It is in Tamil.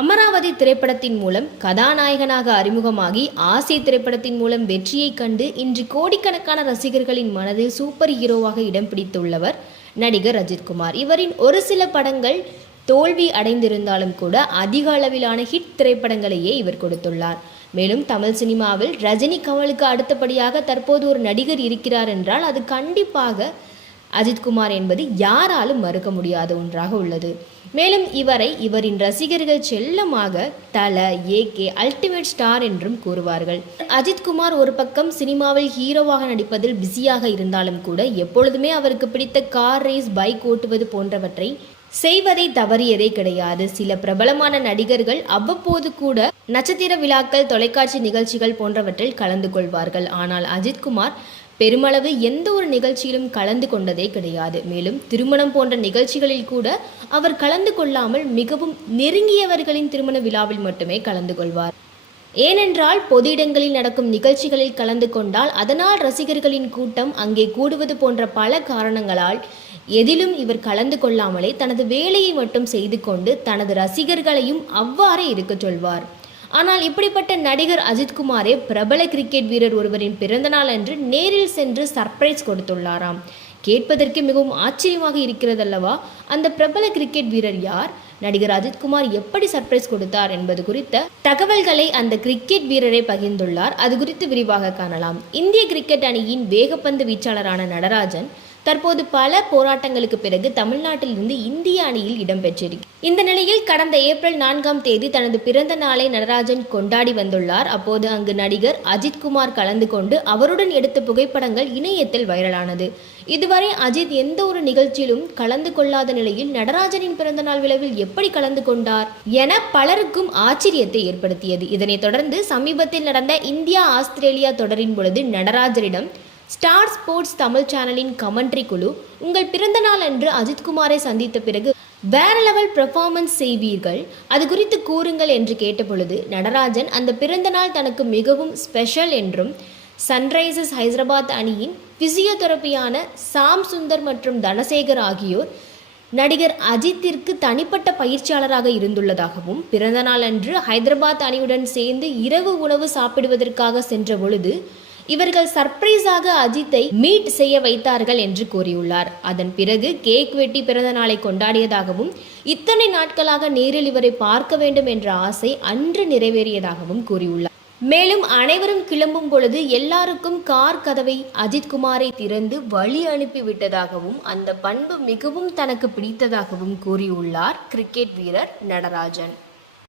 அமராவதி திரைப்படத்தின் மூலம் கதாநாயகனாக அறிமுகமாகி ஆசை திரைப்படத்தின் மூலம் வெற்றியை கண்டு இன்று கோடிக்கணக்கான ரசிகர்களின் மனதில் சூப்பர் ஹீரோவாக இடம் பிடித்துள்ளவர் நடிகர் அஜித்குமார். இவரின் ஒரு சில படங்கள் தோல்வி அடைந்திருந்தாலும் கூட அதிக அளவிலான ஹிட் திரைப்படங்களையே இவர் கொடுத்துள்ளார். மேலும் தமிழ் சினிமாவில் ரஜினி கமலுக்கு அடுத்தபடியாக தற்போது ஒரு நடிகர் இருக்கிறார் என்றால் அது கண்டிப்பாக அஜித்குமார் என்பது யாராலும் மறுக்க முடியாத ஒன்றாக உள்ளது. மேலும் இவரின் ரசிகர்கள் செல்லமாக தல, ஏகே, அல்டிமேட் ஸ்டார் என்றும் கூறுவார்கள். அஜித்குமார் ஒரு பக்கம் சினிமாவில் ஹீரோவாக நடிப்பதில் பிஸியாக இருந்தாலும் கூட எப்பொழுதுமே அவருக்கு பிடித்த கார் ரேஸ், பைக் ஓட்டுவது போன்றவற்றை செய்வதை தவறியதே கிடையாது. சில பிரபலமான நடிகர்கள் அவ்வப்போது கூட நட்சத்திர விழாக்கள், தொலைக்காட்சி நிகழ்ச்சிகள் போன்றவற்றில் கலந்து கொள்வார்கள். ஆனால் அஜித்குமார் பெருமளவு எந்த ஒரு நிகழ்ச்சியிலும் கலந்து கொண்டதே கிடையாது. மேலும் திருமணம் போன்ற நிகழ்ச்சிகளில் கூட அவர் கலந்து கொள்ளாமல் மிகவும் நெருங்கியவர்களின் திருமண விழாவில் மட்டுமே கலந்து கொள்வார். ஏனென்றால் பொது இடங்களில் நடக்கும் நிகழ்ச்சிகளில் கலந்து கொண்டால் அதனால் ரசிகர்களின் கூட்டம் அங்கே கூடுவது போன்ற பல காரணங்களால் எதிலும் இவர் கலந்து கொள்ளாமலே தனது வேலையை மட்டும் செய்து கொண்டு தனது ரசிகர்களையும் அவ்வாறே இருக்க சொல்வார். ஆனால் இப்படிப்பட்ட நடிகர் அஜித்குமாரே பிரபல கிரிக்கெட் வீரர் ஒருவரின் பிறந்தநாள் அன்று நேரில் சென்று சர்ப்ரைஸ் கொடுத்துள்ளாராம். கேட்பதற்கு மிகவும் ஆச்சரியமாக இருக்கிறதல்லவா? அந்த பிரபல கிரிக்கெட் வீரர் யார்? நடிகர் அஜித்குமார் எப்படி சர்ப்ரைஸ் கொடுத்தார் என்பது குறித்த தகவல்களை அந்த கிரிக்கெட் வீரரை பகிர்ந்துள்ளார். அது குறித்து விரிவாக காணலாம். இந்திய கிரிக்கெட் அணியின் வேகப்பந்து வீச்சாளரான நடராஜன் தற்போது பல போராட்டங்களுக்கு பிறகு தமிழ்நாட்டில் இருந்து இந்திய அணியில் இடம்பெற்றிருக்கிறார். இந்த நிலையில் கடந்த ஏப்ரல் 4ஆம் தேதி தனது பிறந்த நாளை நடராஜன் கொண்டாடி வந்துள்ளார். அப்போது அங்கு நடிகர் அஜித்குமார் கலந்து கொண்டு அவருடன் எடுத்த புகைப்படங்கள் இணையத்தில் வைரலானது. இதுவரை அஜித் எந்த ஒரு நிகழ்ச்சியிலும் கலந்து கொள்ளாத நிலையில் நடராஜனின் பிறந்தநாள் விழாவில் எப்படி கலந்து கொண்டார் என பலருக்கும் ஆச்சரியத்தை ஏற்படுத்தியது. இதனைத் தொடர்ந்து சமீபத்தில் நடந்த இந்தியா ஆஸ்திரேலியா தொடரின் பொழுது நடராஜரிடம் ஸ்டார் ஸ்போர்ட்ஸ் தமிழ் சேனலின் கமெண்ட்ரி குழு உங்கள் பிறந்த நாள் அன்று அஜித்குமாரை சந்தித்த பிறகு வேற லெவல் பெர்ஃபார்மன்ஸ் செய்வீர்கள், அது குறித்து கூறுங்கள் என்று கேட்டபொழுது நடராஜன் அந்த பிறந்த நாள் தனக்கு மிகவும் ஸ்பெஷல் என்றும் சன்ரைசர்ஸ் ஹைதராபாத் அணியின் பிசியோதெரபியான சாம் சுந்தர் மற்றும் தனசேகர் ஆகியோர் நடிகர் அஜித்திற்கு தனிப்பட்ட பயிற்சியாளராக இருந்துள்ளதாகவும் பிறந்தநாள் அன்று ஹைதராபாத் அணியுடன் சேர்ந்து இரவு உணவு சாப்பிடுவதற்காக சென்ற பொழுது இவர்கள் சர்ப்ரைஸாக அஜித்தை மீட் செய்ய வைத்தார்கள் என்று கூறியுள்ளார். அதன் பிறகு கேக் வெட்டி பிறந்த நாளை கொண்டாடியதாகவும் இத்தனை நாட்களாக நேரில் இவரை பார்க்க வேண்டும் என்ற ஆசை அன்று நிறைவேறியதாகவும் கூறியுள்ளார். மேலும் அனைவரும் கிளம்பும் பொழுது எல்லாருக்கும் கார் கதவை அஜித்குமாரை திறந்து வழி அனுப்பிவிட்டதாகவும் அந்த பண்பு மிகவும் தனக்கு பிடித்ததாகவும் கூறியுள்ளார் கிரிக்கெட் வீரர் நடராஜன்.